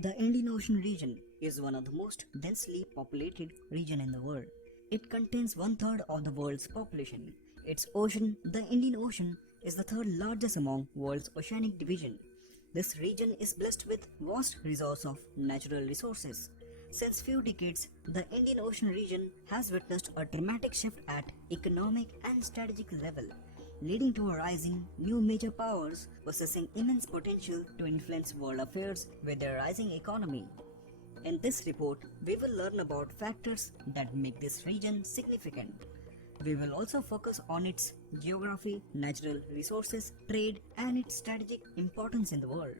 The Indian Ocean region is one of the most densely populated region in the world. It contains one-third of the world's population. Its ocean, the Indian Ocean, is the third largest among world's oceanic division. This region is blessed with vast resource of natural resources. Since few decades, the Indian Ocean region has witnessed a dramatic shift at economic and strategic level, leading to a rising new major powers possessing immense potential to influence world affairs with their rising economy. In this report, we will learn about factors that make this region significant. We will also focus on its geography, natural resources, trade, and its strategic importance in the world.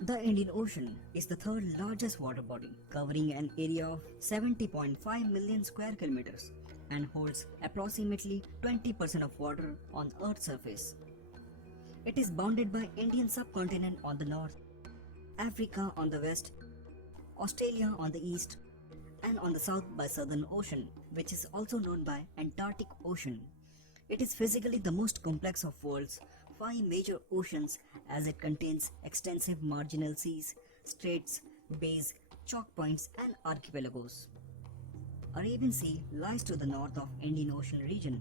The Indian Ocean is the third largest water body, covering an area of 70.5 million square kilometers and holds approximately 20% of water on Earth's surface. It is bounded by Indian subcontinent on the north, Africa on the west, Australia on the east, and on the south by Southern Ocean, which is also known by Antarctic Ocean. It is physically the most complex of world's 5 major oceans as it contains extensive marginal seas, straits, bays, choke points, and archipelagos. Arabian Sea lies to the north of Indian Ocean region.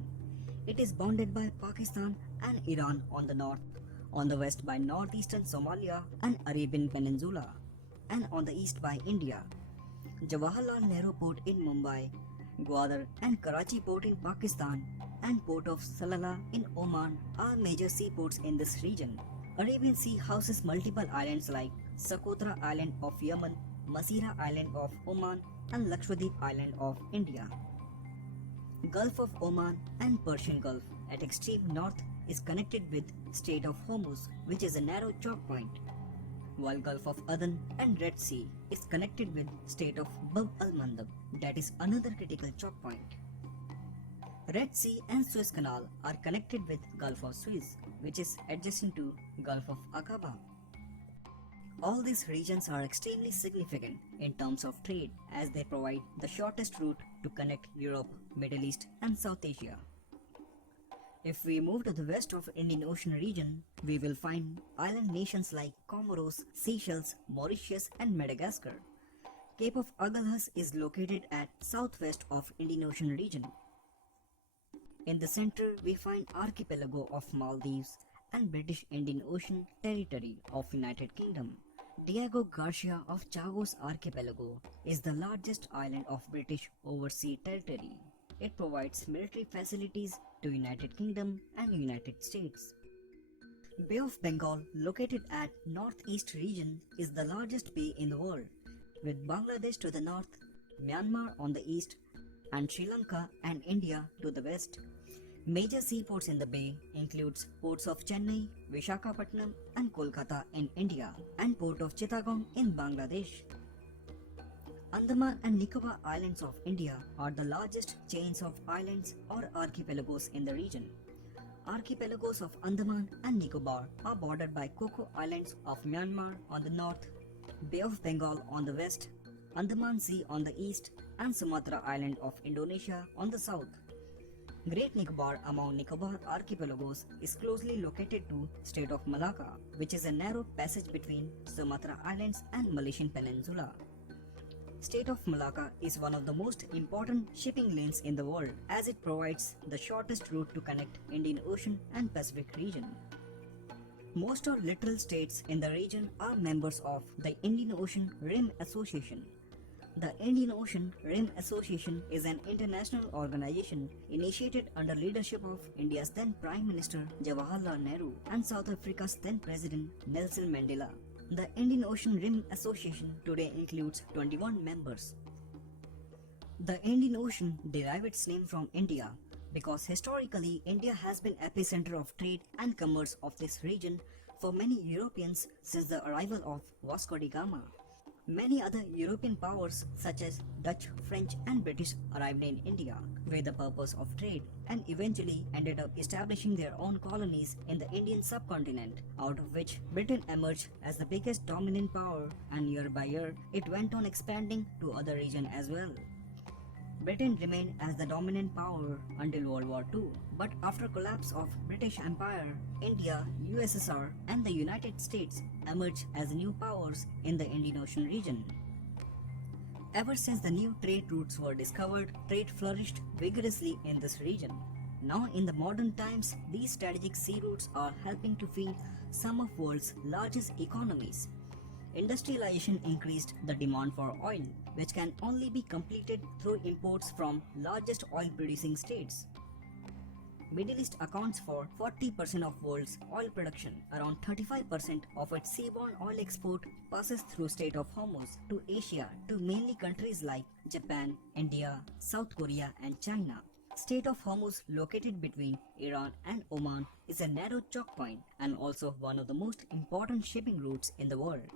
It is bounded by Pakistan and Iran on the north, on the west by northeastern Somalia and Arabian Peninsula, and on the east by India. Jawaharlal Nehru Port in Mumbai, Gwadar and Karachi Port in Pakistan, and Port of Salalah in Oman are major seaports in this region. Arabian Sea houses multiple islands like Socotra Island of Yemen, Masira Island of Oman, and Lakshadweep Island of India. Gulf of Oman and Persian Gulf at extreme north is connected with Strait of Hormuz, which is a narrow choke point, while Gulf of Aden and Red Sea is connected with Strait of Bab al-Mandab, that is another critical choke point. Red Sea and Suez Canal are connected with Gulf of Suez, which is adjacent to Gulf of Aqaba. All these regions are extremely significant in terms of trade as they provide the shortest route to connect Europe, Middle East, and South Asia. If we move to the west of Indian Ocean region, we will find island nations like Comoros, Seychelles, Mauritius, and Madagascar. Cape of Agulhas is located at southwest of Indian Ocean region. In the center, we find archipelago of Maldives and British Indian Ocean territory of United Kingdom. Diego Garcia of Chagos Archipelago is the largest island of British overseas territory. It provides military facilities to United Kingdom and United States. Bay of Bengal, located at northeast region, is the largest bay in the world, with Bangladesh to the north, Myanmar on the east, and Sri Lanka and India to the west. Major seaports in the bay includes ports of Chennai, Visakhapatnam, and Kolkata in India, and port of Chittagong in Bangladesh. Andaman and Nicobar Islands of India are the largest chains of islands or archipelagos in the region. Archipelagos of Andaman and Nicobar are bordered by Coco Islands of Myanmar on the north, Bay of Bengal on the west, Andaman Sea on the east, and Sumatra Island of Indonesia on the south. Great Nicobar among Nicobar archipelagos is closely located to Strait of Malacca, which is a narrow passage between Sumatra Islands and Malaysian Peninsula. Strait of Malacca is one of the most important shipping lanes in the world as it provides the shortest route to connect Indian Ocean and Pacific region. Most or littoral states in the region are members of the Indian Ocean Rim Association. The Indian Ocean Rim Association is an international organization initiated under leadership of India's then Prime Minister Jawaharlal Nehru and South Africa's then President Nelson Mandela. The Indian Ocean Rim Association today includes 21 members. The Indian Ocean derived its name from India because historically India has been epicenter of trade and commerce of this region for many Europeans since the arrival of Vasco da Gama. Many other European powers such as Dutch, French and British arrived in India with the purpose of trade and eventually ended up establishing their own colonies in the Indian subcontinent, out of which Britain emerged as the biggest dominant power, and year by year it went on expanding to other regions as well. Britain remained as the dominant power until World War II, but after collapse of British Empire, India, USSR and the United States emerged as new powers in the Indian Ocean region. Ever since the new trade routes were discovered, trade flourished vigorously in this region. Now in the modern times, these strategic sea routes are helping to feed some of world's largest economies. Industrialization increased the demand for oil, which can only be completed through imports from largest oil-producing states. Middle East accounts for 40% of world's oil production. Around 35% of its seaborne oil export passes through Strait of Hormuz to Asia, to mainly countries like Japan, India, South Korea and China. Strait of Hormuz, located between Iran and Oman, is a narrow choke point and also one of the most important shipping routes in the world.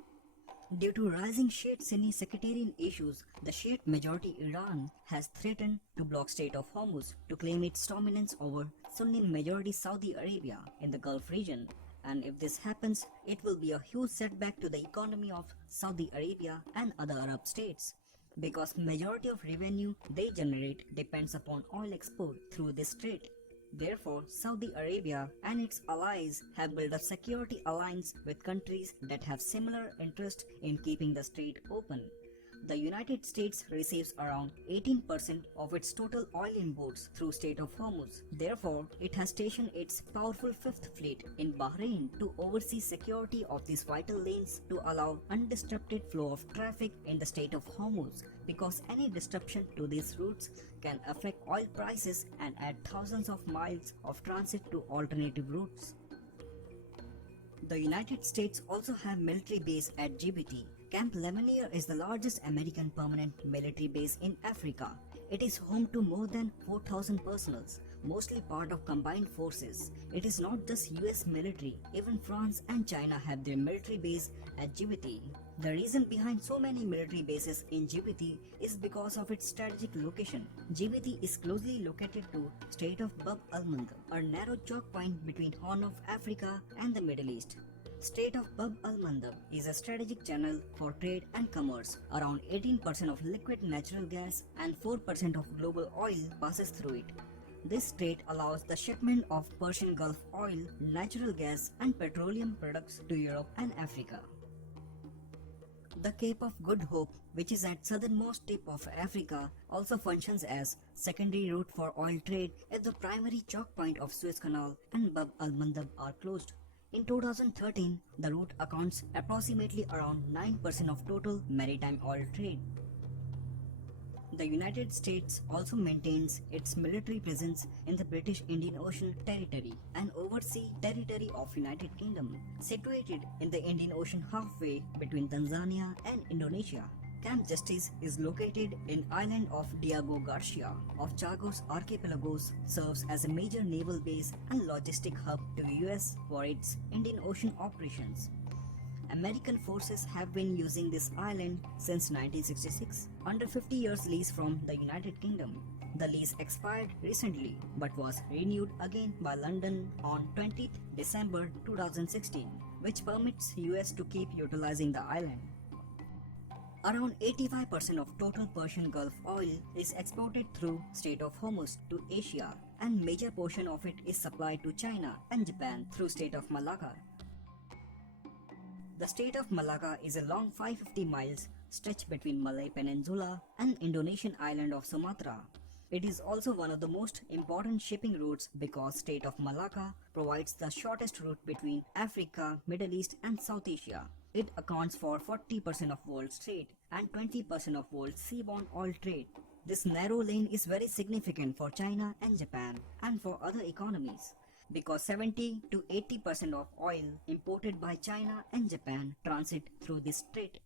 Due to rising Shiite-Sunni sectarian issues, the Shiite majority Iran has threatened to block Strait of Hormuz to claim its dominance over Sunni majority Saudi Arabia in the Gulf region. And if this happens, it will be a huge setback to the economy of Saudi Arabia and other Arab states, because majority of revenue they generate depends upon oil export through this strait. Therefore, Saudi Arabia and its allies have built a security alliance with countries that have similar interest in keeping the strait open. The United States receives around 18% of its total oil imports through Strait of Hormuz. Therefore, it has stationed its powerful Fifth Fleet in Bahrain to oversee security of these vital lanes to allow undisrupted flow of traffic in the Strait of Hormuz, because any disruption to these routes can affect oil prices and add thousands of miles of transit to alternative routes. The United States also have military base at Djibouti. Camp Lemonnier is the largest American permanent military base in Africa. It is home to more than 4,000 personnel, mostly part of combined forces. It is not just US military, even France and China have their military base at Djibouti. The reason behind so many military bases in Djibouti is because of its strategic location. Djibouti is closely located to Strait of Bab al-Mandeb, a narrow choke point between Horn of Africa and the Middle East. Strait of Bab al-Mandeb is a strategic channel for trade and commerce. Around 18% of liquid natural gas and 4% of global oil passes through it. This strait allows the shipment of Persian Gulf oil, natural gas and petroleum products to Europe and Africa. The Cape of Good Hope, which is at southernmost tip of Africa, also functions as secondary route for oil trade if the primary choke point of Suez Canal and Bab al-Mandeb are closed. In 2013, the route accounts approximately around 9% of total maritime oil trade. The United States also maintains its military presence in the British Indian Ocean Territory, an overseas territory of United Kingdom, situated in the Indian Ocean halfway between Tanzania and Indonesia. Camp Justice is located in island of Diego Garcia of Chagos Archipelagos, serves as a major naval base and logistic hub to US for its Indian Ocean operations. American forces have been using this island since 1966 under 50 years lease from the United Kingdom. The lease expired recently but was renewed again by London on 20th December 2016, which permits US to keep utilizing the island. Around 85% of total Persian Gulf oil is exported through Strait of Hormuz to Asia, and major portion of it is supplied to China and Japan through Strait of Malacca. The Strait of Malacca is a long 550 miles stretch between Malay Peninsula and Indonesian island of Sumatra. It is also one of the most important shipping routes because Strait of Malacca provides the shortest route between Africa, Middle East and South Asia. It accounts for 40% of world trade and 20% of world seaborne oil trade. This narrow lane is very significant for China and Japan and for other economies, because 70 to 80% of oil imported by China and Japan transit through this strait.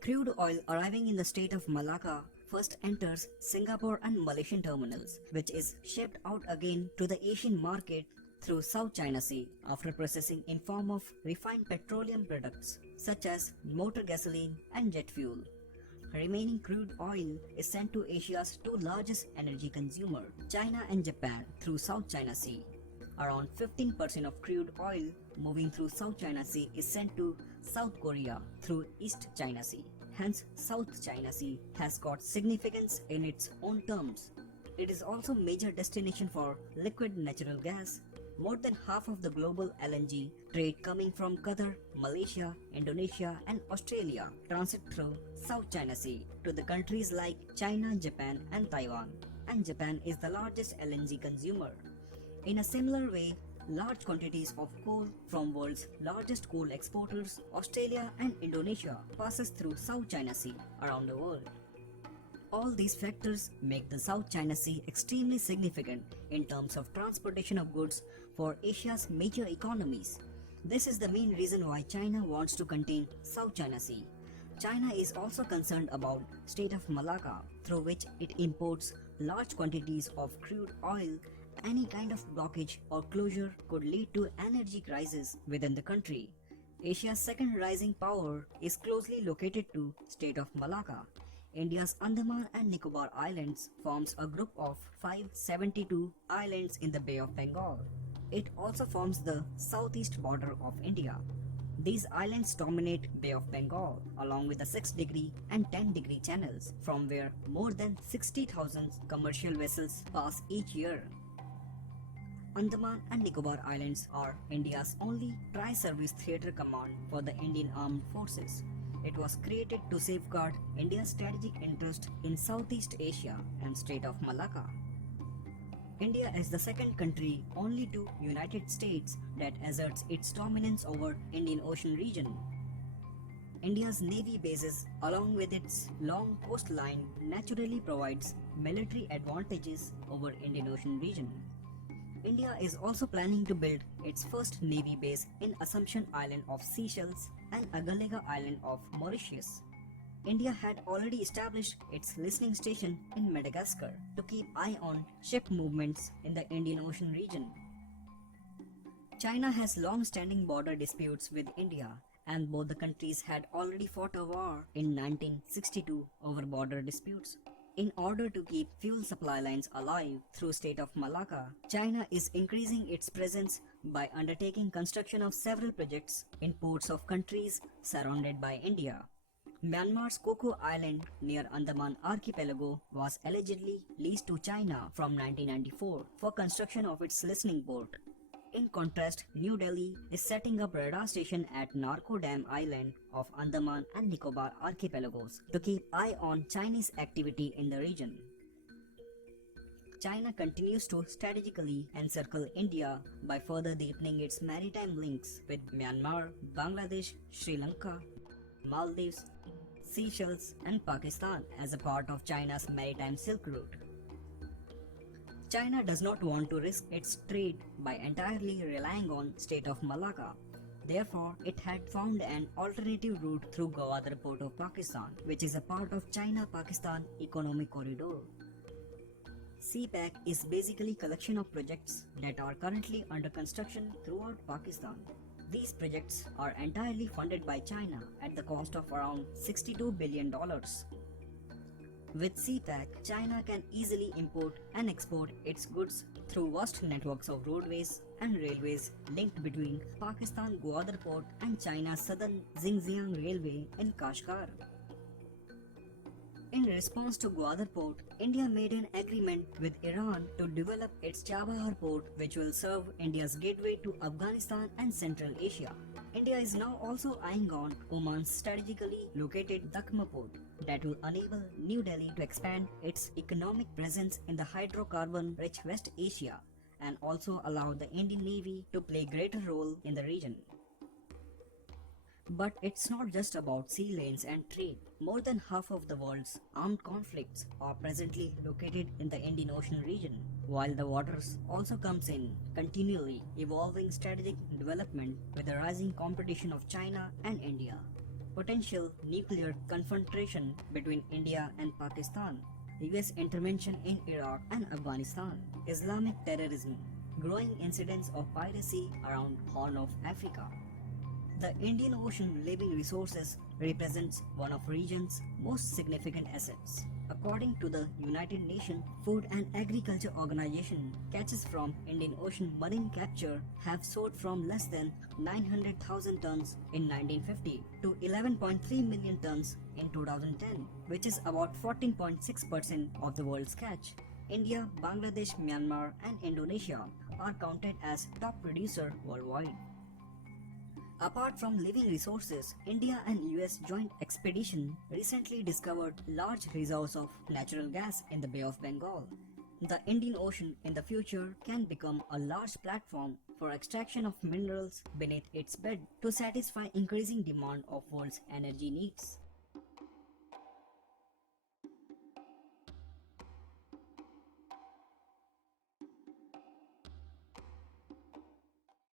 Crude oil arriving in the Strait of Malacca first enters Singapore and Malaysian terminals, which is shipped out again to the Asian market through South China Sea after processing in form of refined petroleum products such as motor gasoline and jet fuel. Remaining crude oil is sent to Asia's two largest energy consumer, China and Japan, through South China Sea. Around 15% of crude oil moving through South China Sea is sent to South Korea through East China Sea. hence South China Sea has got significance in its own terms. It is also major destination for liquid natural gas. More than half of the global LNG trade coming from Qatar, Malaysia, Indonesia and Australia transit through South China Sea to the countries like China, Japan and Taiwan. And Japan is the largest LNG consumer. In a similar way, large quantities of coal from world's largest coal exporters, Australia and Indonesia, passes through South China Sea around the world. All these factors make the South China Sea extremely significant in terms of transportation of goods for Asia's major economies. This is the main reason why China wants to contain South China Sea. China is also concerned about Strait of Malacca, through which it imports large quantities of crude oil. Any kind of blockage or closure could lead to energy crisis within the country. Asia's second rising power is closely located to Strait of Malacca. India's Andaman and Nicobar Islands forms a group of 572 islands in the Bay of Bengal. It also forms the southeast border of India. These islands dominate Bay of Bengal along with the 6-degree and 10-degree channels from where more than 60,000 commercial vessels pass each year. Andaman and Nicobar Islands are India's only tri-service theatre command for the Indian Armed Forces. It was created to safeguard India's strategic interest in Southeast Asia and Strait of Malacca. India is the second country only to United States that asserts its dominance over Indian Ocean region. India's navy bases along with its long coastline naturally provides military advantages over Indian Ocean region. India is also planning to build its first navy base in Assumption Island of Seychelles and Agalega Island of Mauritius. India had already established its listening station in Madagascar to keep eye on ship movements in the Indian Ocean region. China has long-standing border disputes with India, and both the countries had already fought a war in 1962 over border disputes. In order to keep fuel supply lines alive through Strait of Malacca, China is increasing its presence by undertaking construction of several projects in ports of countries surrounded by India. Myanmar's Coco Island near Andaman Archipelago was allegedly leased to China from 1994 for construction of its listening port. In contrast, New Delhi is setting up a radar station at Narko Dam Island of Andaman and Nicobar archipelagos to keep eye on Chinese activity in the region. China continues to strategically encircle India by further deepening its maritime links with Myanmar, Bangladesh, Sri Lanka, Maldives, Seychelles and Pakistan as a part of China's maritime Silk Route. China does not want to risk its trade by entirely relying on Strait of Malacca. Therefore, it had found an alternative route through Gwadar port of Pakistan, which is a part of China-Pakistan Economic Corridor. CPEC is basically a collection of projects that are currently under construction throughout Pakistan. These projects are entirely funded by China at the cost of around $62 billion. With CPEC, China can easily import and export its goods through vast networks of roadways and railways linked between Pakistan Gwadar Port and China's southern Xinjiang Railway in Kashgar. In response to Gwadar Port, India made an agreement with Iran to develop its Chabahar port, which will serve India's gateway to Afghanistan and Central Asia. India is now also eyeing on Oman's strategically located Dakhma port that will enable New Delhi to expand its economic presence in the hydrocarbon-rich West Asia and also allow the Indian Navy to play a greater role in the region. But it's not just about sea lanes and trade. More than half of the world's armed conflicts are presently located in the Indian Ocean region, while the waters also comes in continually evolving strategic development with the rising competition of China and India. Potential nuclear confrontation between India and Pakistan, US intervention in Iraq and Afghanistan, Islamic terrorism, growing incidents of piracy around Horn of Africa. The Indian Ocean living resources represents one of region's most significant assets. According to the United Nations Food and Agriculture Organization, catches from Indian Ocean marine capture have soared from less than 900,000 tons in 1950 to 11.3 million tons in 2010, which is about 14.6% of the world's catch. India, Bangladesh, Myanmar, and Indonesia are counted as top producer worldwide. Apart from living resources, India and US joint expedition recently discovered large reserves of natural gas in the Bay of Bengal. The Indian Ocean in the future can become a large platform for extraction of minerals beneath its bed to satisfy increasing demand of world's energy needs.